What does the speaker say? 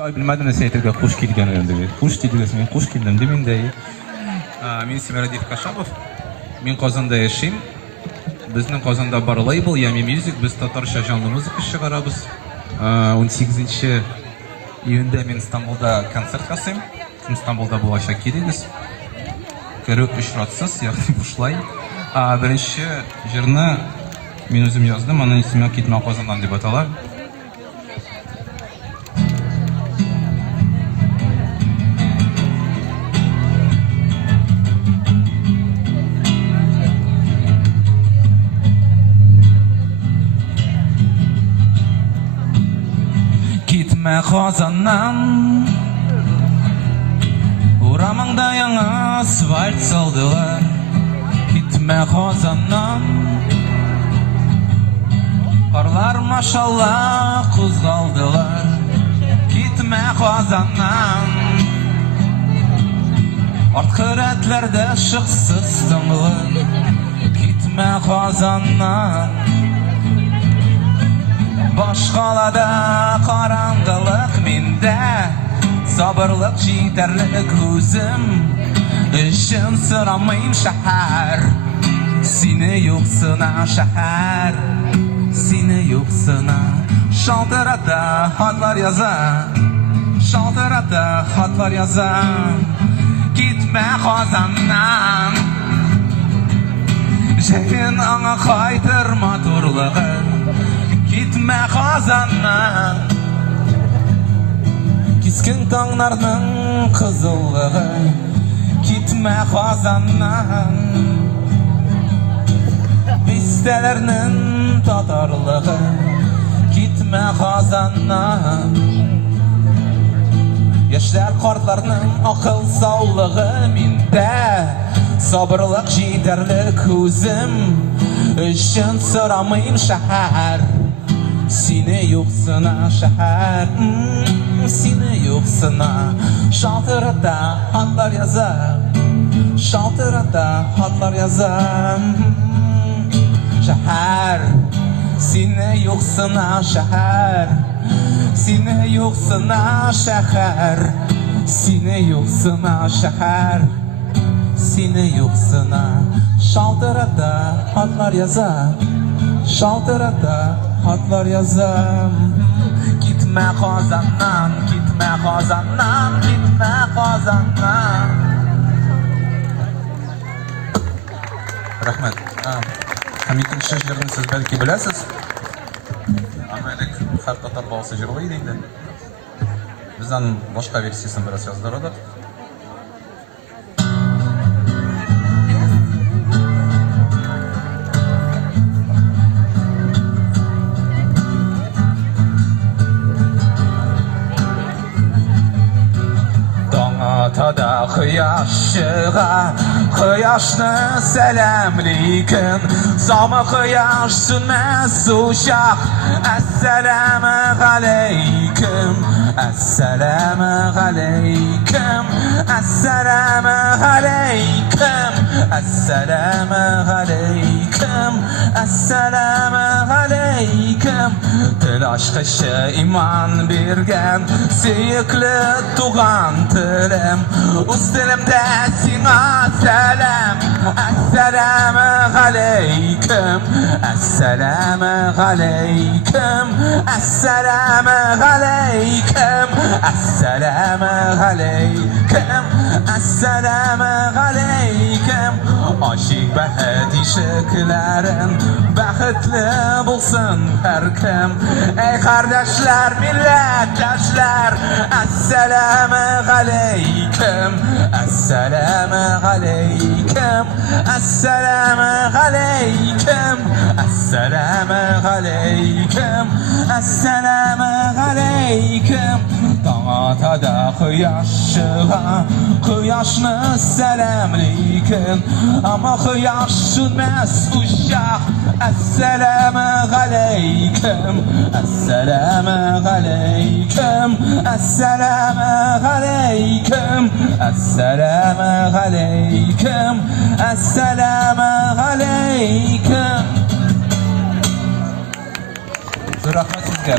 Ay bilmadim ne seyirde hoş kelganingizga. Hoş kelgansiz, men hoş keldim demenday. Men Semiradiev Kashabov. Men Qozonda yashayman. Bizning Qozonda bir label Yami Music, biz tatarcha janrli muzika chiqaramiz. 18-iyunda men Istanbulda konsert qilsam, Istanbulda bo'lishga kerakmiz. Ko'rib uchratsiz, ya'ni bushlayın. Birinchi jirni men o'zim yozdim, uning ismi Ketma Qozondan deb ataladi. Gitme Qozondan, uramangda yangi asfalt soldilar. Gitme Qozondan, qorlar mashallah qo'zg'aldilar. Gitme Qozondan, ortqi ratlarda shiqsiz tinglar. Gitme Qozondan, boshqalada qorong'ilik menda, sabrlik yetarlik o'zim ishim so'ramayim shahar. Seni yo'qsina shahar, seni yo'qsina. Shaltirada xatlar yozam, shaltirada xatlar yozam. Gitme Qozondan, Jehin anga qaytirma turlig'in. Gitme Qozondan, keskin tonglarning qizillig'i. Gitme Qozondan, bistalarning tatorlig'i. Gitme Qozondan, yoshlar qortlarning aql sog'lig'i menda, sabrlik yetarlik o'zim ishim so'ramayim shahar. Seni yo'qsina shahar, seni yo'qsina. Shaltirada xatlar yozam, shaltirada xatlar yozam. Shahar, seni yo'qsina shahar, seni yo'qsina shahar, seni yo'qsina shahar, seni yo'qsina. Shaltirada xatlar yozam, shaltirada xatlar yozam. Gitme Qozondan, gitme Qozondan, gitme Qozondan. Rahmat. Ham ikkinchi jirni siz balki bilasiz. Amalik har tatar bo'lsa jirlaydi endi. Bizdan boshqa versiyasini biroz yozdiradi. Tada quyosh chiqa, quyoshni salamlikin. Sog'mi quyosh sunmas ushaq. Assalomu alaykum, assalomu alaykum, assalomu alaykum, assalomu alaykum, assalomu alaykum. Til oshqishi iymon bergan suyukli tug'an tilim. O'z tilimda senga salam. Assalomu alaykum, assalomu alaykum, assalomu alaykum, assalomu alaykum, assalomu alaykum. Oshik baxt eshiklarin baxtli bo'lsin har kim. Ey qardoshlar, millatdoshlar, assalomu alaykum, assalomu alaykum, assalomu alaykum, assalomu alaykum, assalomu alaykum. Tong otadi quyosh chiqa, quyoshni salamlikin. Ammo quyosh sunmas ushaq. Assalomu alaykum, assalomu alaykum, assalomu alaykum, assalomu alaykum, assalomu alaykum. Rahmat sizga.